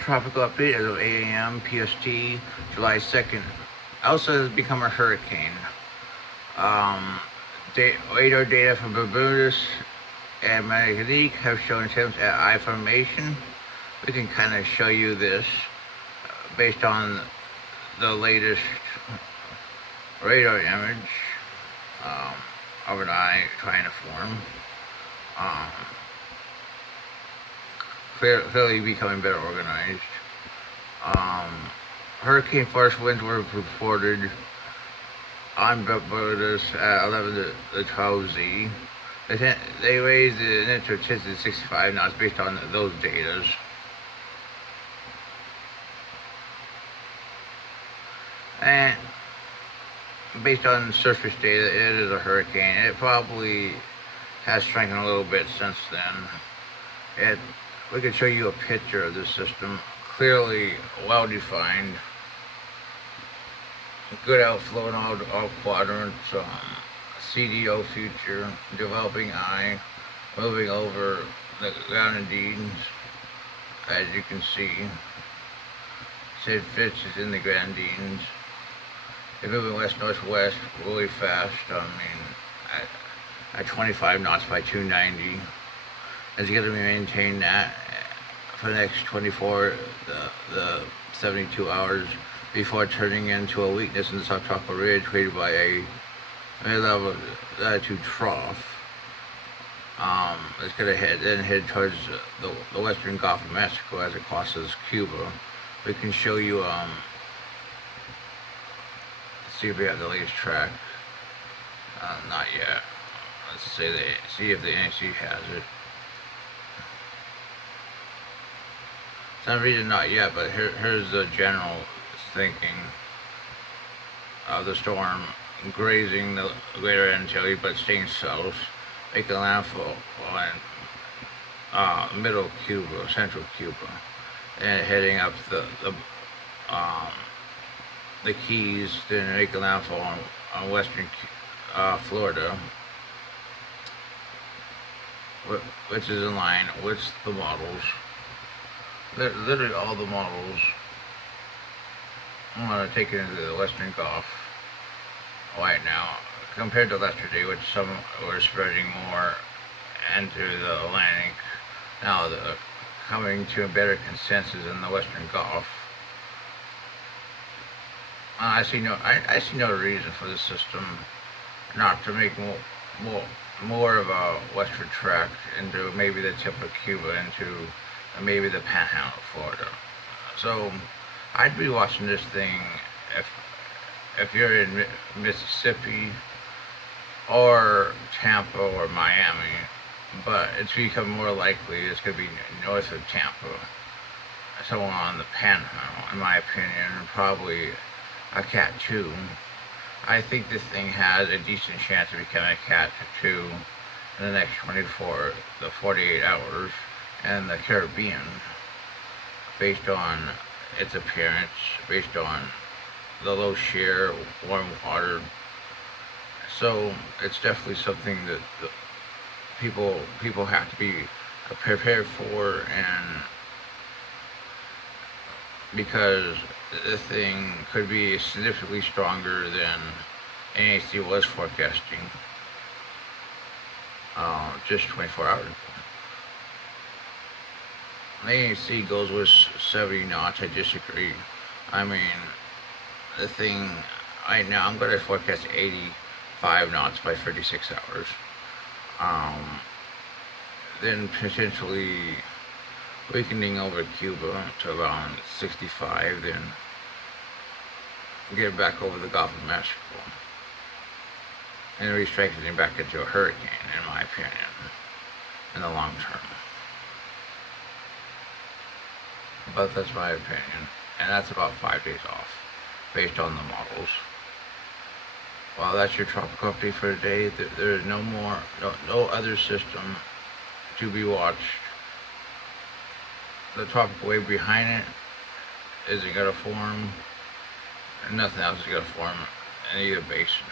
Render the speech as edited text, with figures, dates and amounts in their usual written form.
Tropical update as of 8 a.m. PST, July 2nd. Elsa has become a hurricane. Um, radar data from Bermudas and Martinique have shown attempts at I formation. We can kind of show you this based on the latest radar image um, of an eye trying to form. Um, clearly becoming better organized. Um, Hurricane force winds were reported on Bermudas at 11 to 12 Z. They raised the initial to 65 knots based on those data. And based on surface data, it is a hurricane. It probably has strengthened a little bit since then. We could show you a picture of the system. Clearly well defined. Good outflow in all quadrants. CDO future, developing eye, moving over the Grenadines, as you can see. Sid Fitch is in the Grenadines. They're moving west-northwest really fast. At 25 knots by 290. It's going to maintain that for the next 24, the 72 hours before turning into a weakness in the subtropical ridge created by a mid-level latitude trough. It's going to head towards the western Gulf of Mexico as it crosses Cuba. We can show you, see if we have the latest track. Not yet. Let's see if the NC has it. For some reason not yet, but here's the general thinking of the storm grazing the greater Antilles but staying south, making landfall in middle Cuba, central Cuba, and heading up the Keys, then making landfall on western Florida, which is in line with the models. Literally all the models. I'm going to take it into the western Gulf right now, compared to yesterday, which some were spreading more into the Atlantic. Now they're coming to a better consensus in the western Gulf. I see no reason for the system not to make more of a westward track into maybe the tip of Cuba, into maybe the Panhandle of Florida. So I'd be watching this thing if you're in Mississippi or Tampa or Miami, but it's become more likely it's going to be north of Tampa, somewhere on the Panhandle, in my opinion, probably a Cat 2. I think this thing has a decent chance of becoming a Cat 2 in the next 24 to 48 hours in the Caribbean, based on its appearance, based on the low shear, warm water. So it's definitely something that people have to be prepared for, and because this thing could be significantly stronger than NAC was forecasting just 24 hours ago. NAC goes with 70 knots. I disagree. I mean, the thing right now, I'm going to forecast 85 knots by 36 hours. Then potentially weakening over Cuba to around 65, then get back over the Gulf of Mexico, and re-strengthening back into a hurricane, in my opinion, in the long term. But that's my opinion, and that's about 5 days off, based on the models. Well, that's your tropical update for today. There is no other system to be watched. The tropical wave behind it isn't going to form, and nothing else is going to form in either basin.